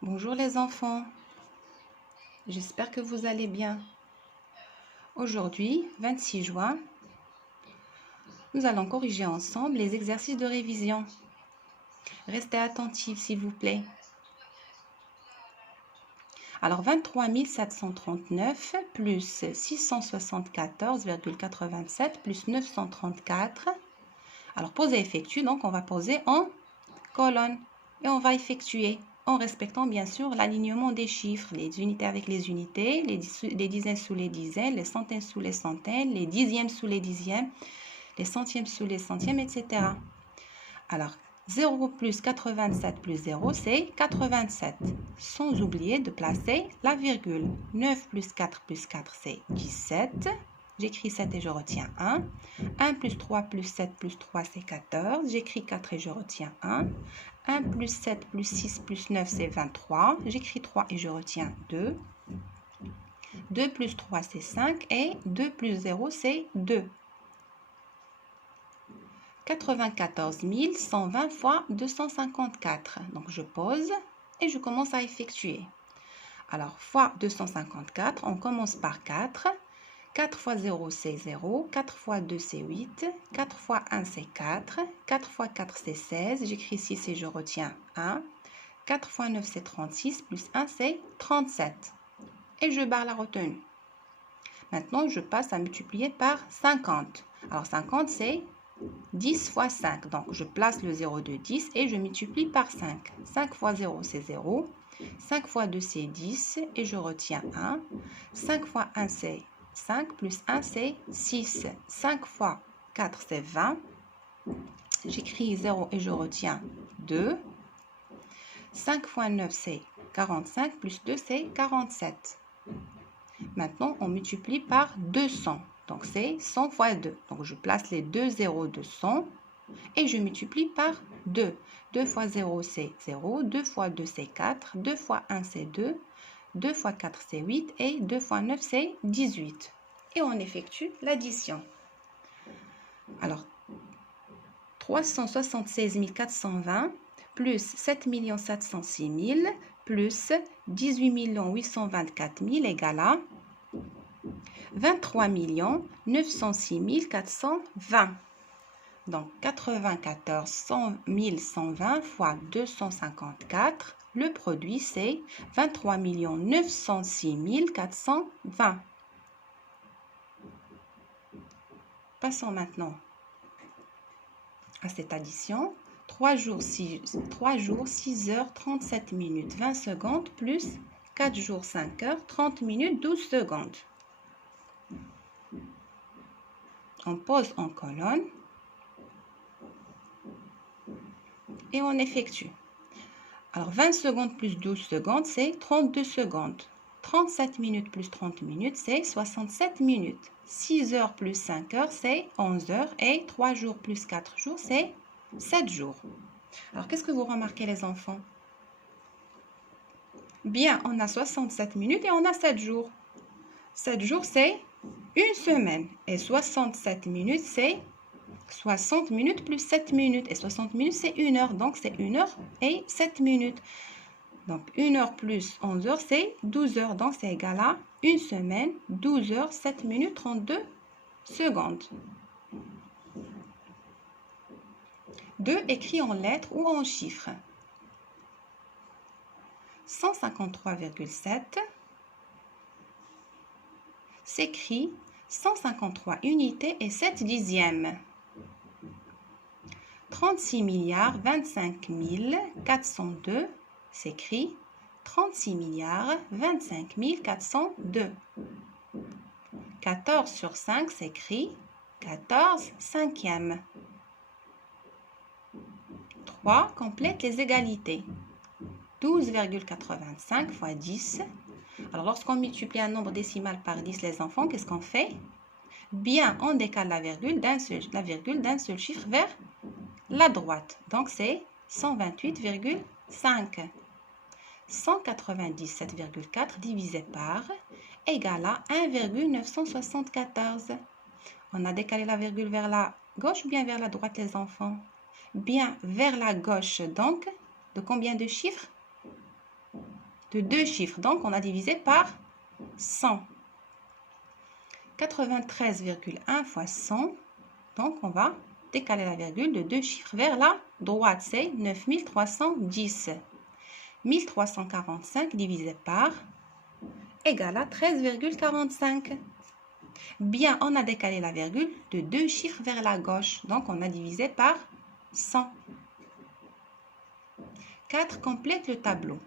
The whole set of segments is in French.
Bonjour les enfants, j'espère que vous allez bien. Aujourd'hui, 26 juin, nous allons corriger ensemble les exercices de révision. Restez attentifs s'il vous plaît. Alors 23 739 plus 674,87 plus 934. Alors pause et effectue, donc on va poser en colonne et on va effectuer. En respectant bien sûr l'alignement des chiffres, les unités avec les unités, les dizaines sous les dizaines, les centaines sous les centaines, les dixièmes sous les dixièmes, les centièmes sous les centièmes, etc. Alors, 0 plus 87 plus 0, c'est 87. Sans oublier de placer la virgule. 9 plus 4 plus 4, c'est 17. J'écris 7 et je retiens 1. 1 plus 3 plus 7 plus 3, c'est 14. J'écris 4 et je retiens 1. 1 plus 7 plus 6 plus 9, c'est 23. J'écris 3 et je retiens 2. 2 plus 3, c'est 5. Et 2 plus 0, c'est 2. 94 120 fois 254. Donc, je pose et je commence à effectuer. Alors, fois 254, on commence par 4. 4 fois 0, c'est 0. 4 fois 2, c'est 8. 4 fois 1, c'est 4. 4 fois 4, c'est 16. J'écris 6 et je retiens 1. 4 fois 9, c'est 36. Plus 1, c'est 37. Et je barre la retenue. Maintenant, je passe à multiplier par 50. Alors, 50, c'est 10 fois 5. Donc, je place le 0 de 10 et je multiplie par 5. 5 fois 0, c'est 0. 5 fois 2, c'est 10 et je retiens 1. 5 fois 1, c'est 5 plus 1, c'est 6. 5 fois 4, c'est 20. J'écris 0 et je retiens 2. 5 fois 9, c'est 45 plus 2, c'est 47. Maintenant, on multiplie par 200. Donc, c'est 100 fois 2. Donc, je place les deux zéros de 100 et je multiplie par 2. 2 fois 0, c'est 0. 2 fois 2, c'est 4. 2 fois 1, c'est 2. 2 fois 4, c'est 8. Et 2 fois 9, c'est 18. Et on effectue l'addition. Alors, 376 420 plus 7 706 000 plus 18 824 000 égale à 23 906 420. Donc, 94 120 fois 254, le produit, c'est 23 906 420. Passons maintenant à cette addition. 3 jours, 6 heures, 37 minutes, 20 secondes, plus 4 jours, 5 heures, 30 minutes, 12 secondes. On pose en colonne. Et on effectue. Alors, 20 secondes plus 12 secondes, c'est 32 secondes. 37 minutes plus 30 minutes, c'est 67 minutes. 6 heures plus 5 heures, c'est 11 heures. Et 3 jours plus 4 jours, c'est 7 jours. Alors, qu'est-ce que vous remarquez les enfants? Bien, on a 67 minutes et on a 7 jours. 7 jours, c'est une semaine. Et 67 minutes, c'est 60 minutes plus 7 minutes. Et 60 minutes, c'est 1 heure. Donc, c'est 1 heure et 7 minutes. Donc, 1 heure plus 11 heures, c'est 12 heures. Donc, c'est égal à une semaine, 12 heures, 7 minutes, 32 secondes. 2 écrit en lettres ou en chiffres. 153,7 s'écrit 153 unités et 7 dixièmes. 36 milliards 25 402 s'écrit 36 milliards 25 402. 14 sur 5 s'écrit 14 cinquièmes. 3 complète les égalités. 12,85 fois 10. Alors, lorsqu'on multiplie un nombre décimal par 10, les enfants, qu'est-ce qu'on fait? Bien, on décale la virgule d'un seul chiffre vers la droite. Donc, c'est 128,5. 197,4 divisé par égale à 1,974. On a décalé la virgule vers la gauche ou bien vers la droite, les enfants? Bien, vers la gauche. Donc, de combien de chiffres? de deux chiffres. Donc, on a divisé par 100. 93,1 fois 100. Donc, on va décaler la virgule de deux chiffres vers la droite. C'est 9310. 1345 divisé par égale à 13,45. Bien, on a décalé la virgule de deux chiffres vers la gauche. Donc, on a divisé par 100. 4 complète le tableau.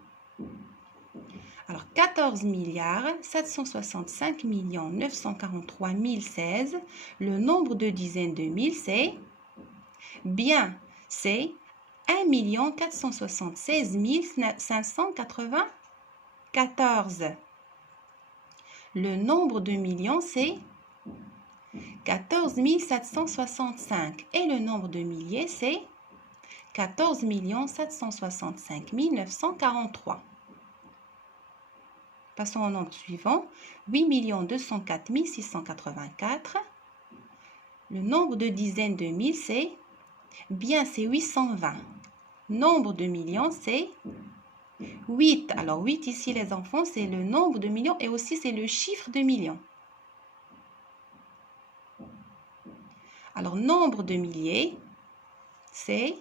Alors, 14 milliards 765 millions 943 016. Le nombre de dizaines de mille, c'est... Bien, c'est 1 476 594. Le nombre de millions, c'est 14 765. Et le nombre de milliers, c'est 14 765 943. Passons au nombre suivant. 8 204 684. Le nombre de dizaines de mille, c'est... Bien, c'est 820. Nombre de millions, c'est 8. Alors, 8 ici, les enfants, c'est le nombre de millions et aussi c'est le chiffre de millions. Alors, nombre de milliers, c'est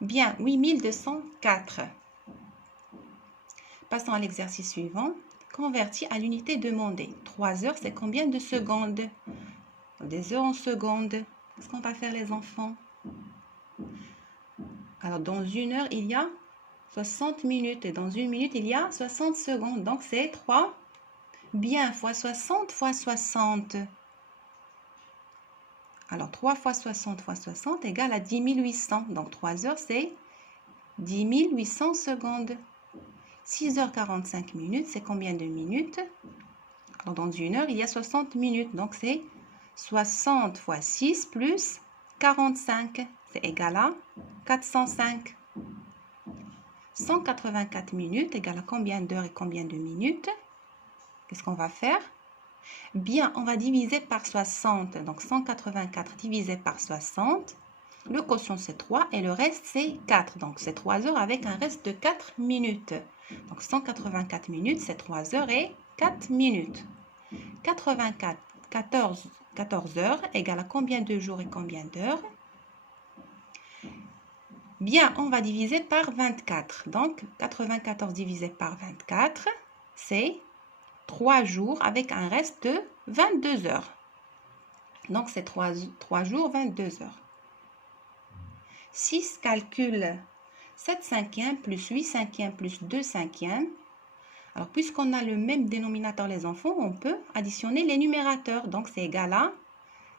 bien 8204. Passons à l'exercice suivant. Converti à l'unité demandée. 3 heures, c'est combien de secondes? Des heures en secondes. Qu'est-ce qu'on va faire, les enfants? Alors, dans une heure, il y a 60 minutes. Et dans une minute, il y a 60 secondes. Donc, c'est 3. Bien, fois 60 fois 60. Alors, 3 fois 60 fois 60 égale à 10 800. Donc, 3 heures, c'est 10 800 secondes. 6h45 minutes, c'est combien de minutes? Alors, dans une heure, il y a 60 minutes. Donc, c'est 60 fois 6 plus 45. C'est égal à 405. 184 minutes égale à combien d'heures et combien de minutes? Qu'est-ce qu'on va faire? Bien, on va diviser par 60. Donc, 184 divisé par 60. Le quotient, c'est 3 et le reste, c'est 4. Donc, c'est 3 heures avec un reste de 4 minutes. Donc, 184 minutes, c'est 3 heures et 4 minutes. 14 heures égale à combien de jours et combien d'heures? Bien, on va diviser par 24. Donc, 94 divisé par 24, c'est 3 jours avec un reste de 22 heures. Donc, c'est 3 jours, 22 heures. 6 calcule 7 cinquièmes plus 8 cinquièmes plus 2 cinquièmes. Alors, puisqu'on a le même dénominateur, les enfants, on peut additionner les numérateurs. Donc, c'est égal à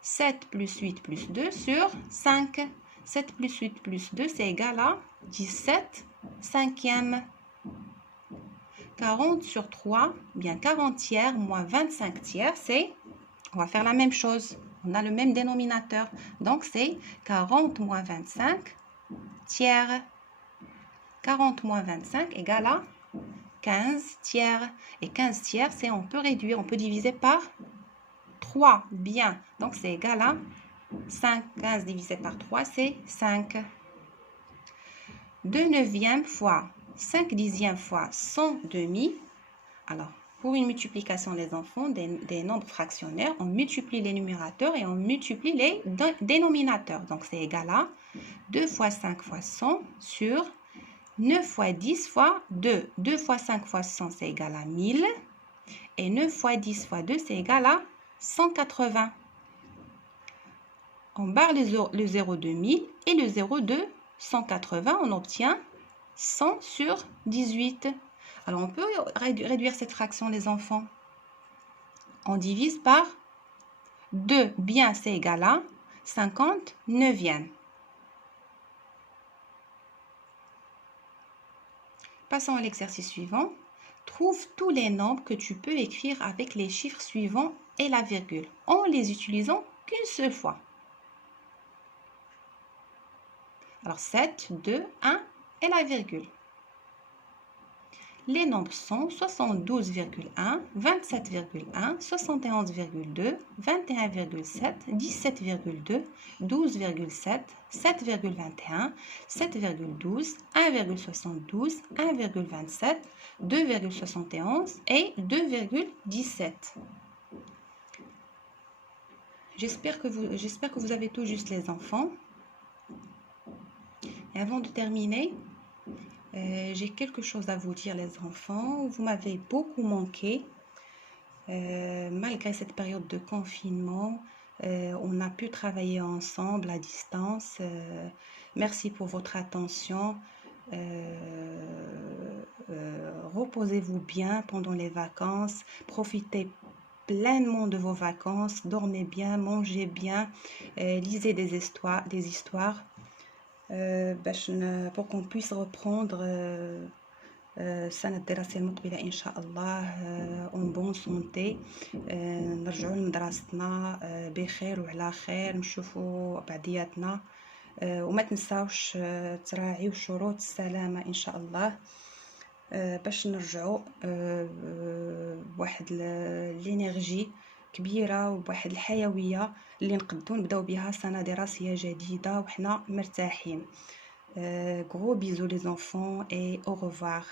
7 plus 8 plus 2 sur 5. 7 plus 8 plus 2, c'est égal à 17 cinquièmes. 40 sur 3, bien 40 tiers moins 25 tiers, c'est... On va faire la même chose. On a le même dénominateur. Donc, c'est 40 moins 25 tiers. 40 moins 25 égale à 15 tiers. Et 15 tiers, c'est on peut réduire. On peut diviser par 3. Bien. Donc, c'est égal à 5. 15 divisé par 3, c'est 5. 2 neuvièmes fois 5 dixièmes fois 100 demi. Alors, pour une multiplication, les enfants, des nombres fractionnaires, on multiplie les numérateurs et on multiplie les dénominateurs. Donc, c'est égal à 2 fois 5 fois 100 sur 9 fois 10 fois 2. 2 fois 5 fois 100, c'est égal à 1000. Et 9 fois 10 fois 2, c'est égal à 180. On barre le 0 de 1000 et le 0 de 180. On obtient 100 sur 18. Alors, on peut réduire cette fraction, les enfants. On divise par 2. Bien, c'est égal à 50 neuvièmes. Passons à l'exercice suivant. Trouve tous les nombres que tu peux écrire avec les chiffres suivants et la virgule, en les utilisant qu'une seule fois. Alors, 7, 2, 1 et la virgule. Les nombres sont 72,1, 27,1, 71,2, 21,7, 17,2, 12,7, 7,21, 7,12, 1,72, 1,27, 2,71 et 2,17. J'espère que vous avez tout juste, les enfants. Et avant de terminer, j'ai quelque chose à vous dire, les enfants. Vous m'avez beaucoup manqué. Malgré cette période de confinement, on a pu travailler ensemble à distance. Merci pour votre attention. Reposez-vous bien pendant les vacances. Profitez pleinement de vos vacances. Dormez bien, mangez bien, lisez des histoires. pour qu'on puisse reprendre السنة الدراسية المقبلة إن شاء الله en bonne santé. نرجعوا لمدراستنا بخير وعلى خير، نشوفوا بعضياتنا، وما تنساوش تراعيو شروط السلامة إن شاء الله، باش نرجعوا بواحد الانرجي كبيرة وبواحد الحيوية اللي نقدروا نبداو بها سنة دراسية جديدة وحنا مرتاحين. Gros bisous les enfants et au revoir.